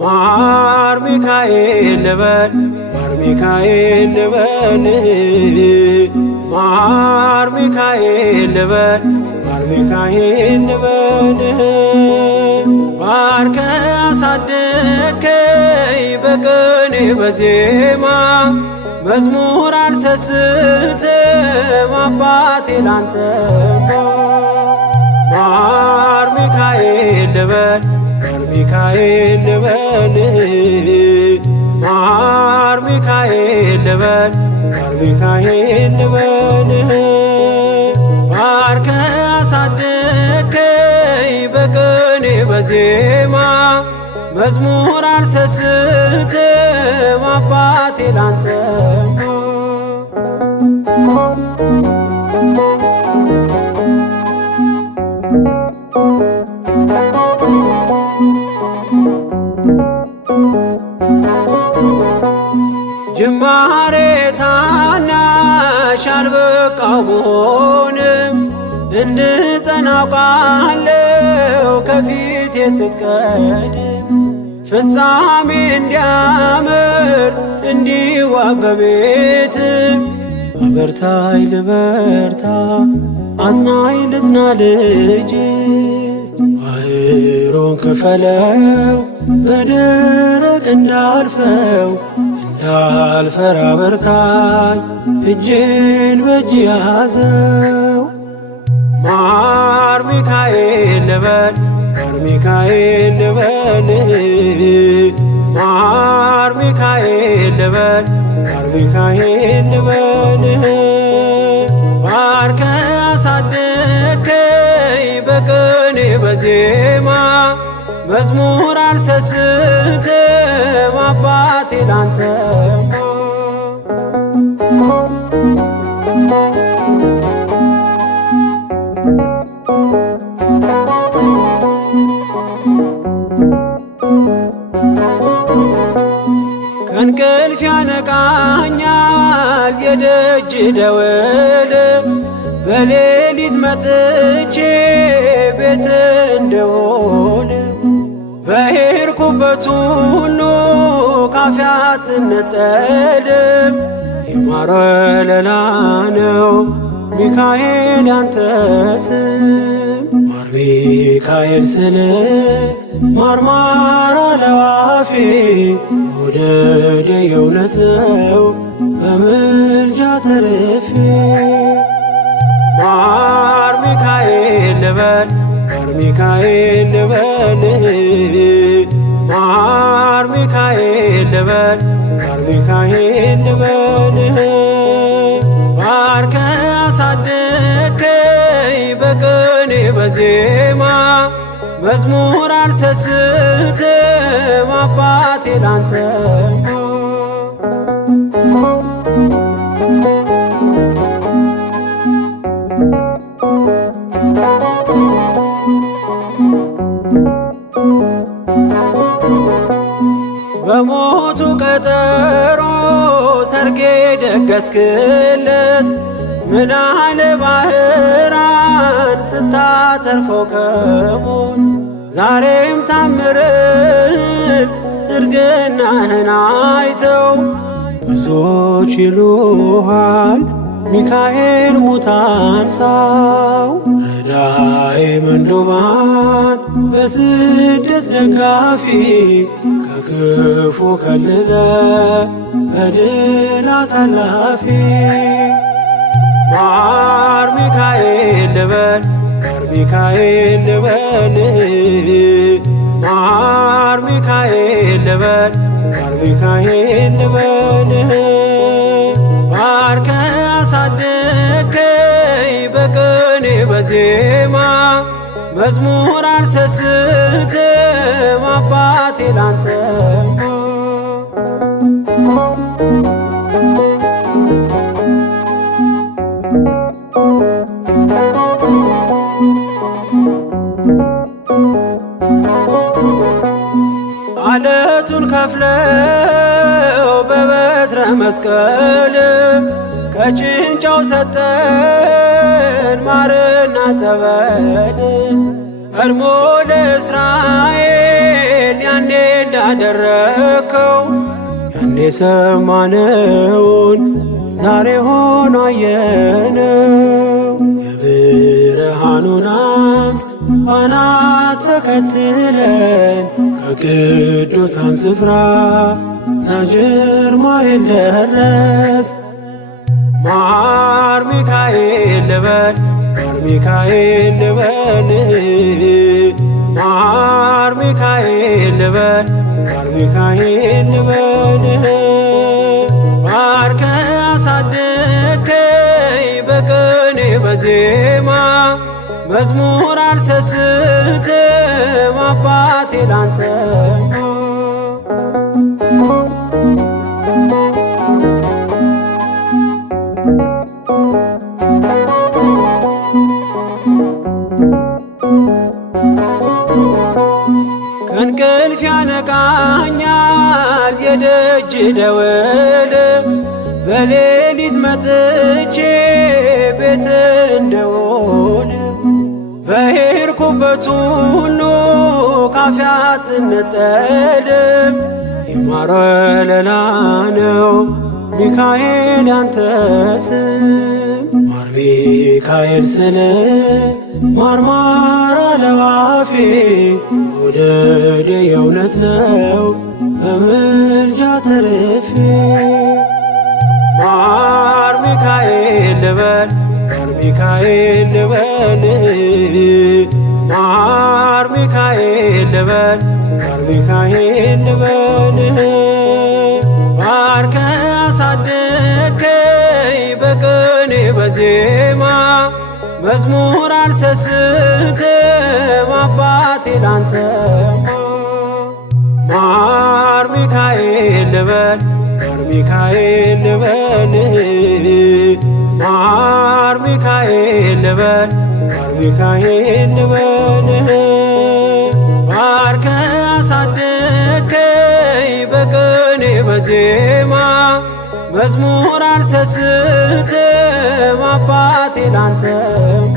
ማር ሚካኤል ልበል ማር ሚካኤል ልበል ማር ሚካኤል ልበል ማር ሚካኤል ልበል ባርከ አሳደከኝ በቅኔ በዜማ መዝሙር አልሰስትም አባቴ ላንተማ ማር ሚካኤል ልበል ማር ሚካኤል ልበል ማር ሚካኤል ልበል ማር ሚካኤል ልበል ባርከ አሳደከኝ በቅኔ በዜማ መዝሙር አልሰስትም አባቴ ላንተማ ጅማሬ ታናሽ አልበቃው ብሆንም እንድጸና አውቃለሁ ከፊቴ ስትቀድም ፍጻሜ እንዲያምር እንዲዋብ በቤት አበርታኝ ልበርታ አጽናኝ ልጽና ልጅ ባህሩን ክፈለው በደረቅ እንዳልፈው እንዳልፈራ በርታኝ እጄን በእጅ ያዘው ማር ሚካኤል ልበል ማር ሚካኤል ልበል ማር ሚካኤል ልበል ማር ሚካኤል ልበል ባርከ አሳደከኝ በቅኔ በዜማ መዝሙር አልሰስትም አባቴ ላንተማ ከእንቅልፍ ያነቃኛል የደጅ ደወል በሌሊት መጥቼ ቤት እንደውል በሄድኩበት ሁሉ ካፌ አትነጠልም የማር ወለላ ነው ሚካኤል ያንተ ስም ማር ሚካኤል ስል ማርማር አለው አፌ መውደድ የእውነት ነው በምልጃ ተርፌ ማር ሚካኤል ልበል ማር ሚካኤል ልበል ማር ሚካኤል ልበል ማር ሚካኤል ልበል ባርከ አሳደከኝ በቅኔ በዜማ መዝሙር አልሰስትም አባቴ ላንተማ በሞቱ ቀጠሮ ሰርጌ ደገስክለት ምናለ ባህራን ስታተርፈው ከሞት ዛሬም ታምርን ትርግናህን አይተው ብዙዎች ይሉሃል ሚካኤል ሙታን ሳው ረዳኤ ምንዱባን በስደት ደጋፊ ከክፉ ከልለ በድል አሳላፊ ማር ሚካኤል ልበል ማር ሚካኤል ልበል ማር ሚካኤል ልበል ማር ሚካኤል ልበል ባርከ አሳደከኝ በቅኔ በዜማ መዝሙር አልሰስትም አባቴ ላንተማ መስቀል ከጭንጫው ሰጠን ማርና ጸበል ቀድሞ ለእስራኤል ያኔ እንዳደረከው ያኔ ሰማነውን ዛሬ ሆኖ አየነው። የብርሃኑን አምድ ፋና ተከትለን ከቅዱሳን ስፍራ ሳጅርማኤል ደረስ። ማር ሚካኤል ልበል ማር ሚካኤል ልበል ማር ሚካኤል ልበል ማር ሚካኤል ልበል ባርከ አሳደከኝ በቅኔ በዜማ መዝሙር አልሰስትም አባቴ ላንተማ። ከእንቅልፍ ያነቃኛል የደጅ ደወል በሌሊት መጥቼ ቤት እንደውል በሄድኩበት ሁሉ ካፌ አትነጠልም። የማር ወለላ ነው ሚካኤል ያንተ ስም ማር ሚካኤል ስል ማርማር አለው አፌ መውደድ የእውነት ነው በምልጃ ተርፌ። ማር ሚካኤል ልበል ማር ሚካኤል ልበል ማር ሚካኤል ልበል ማር ሚካኤል ልበል ባርከ አሳደከኝ በቅኔ በዜማ መዝሙር አልሰስትም አባቴ ላንተማ። ማር ሚካኤል ልበል ማር ሚካኤል ልበል ማር ሚካኤል ልበል ማር ሚካኤል ልበል ባርከ አሳደከኝ በቅኔ በዜማ መዝሙር አልሰስትም አባቴ ላንተማ።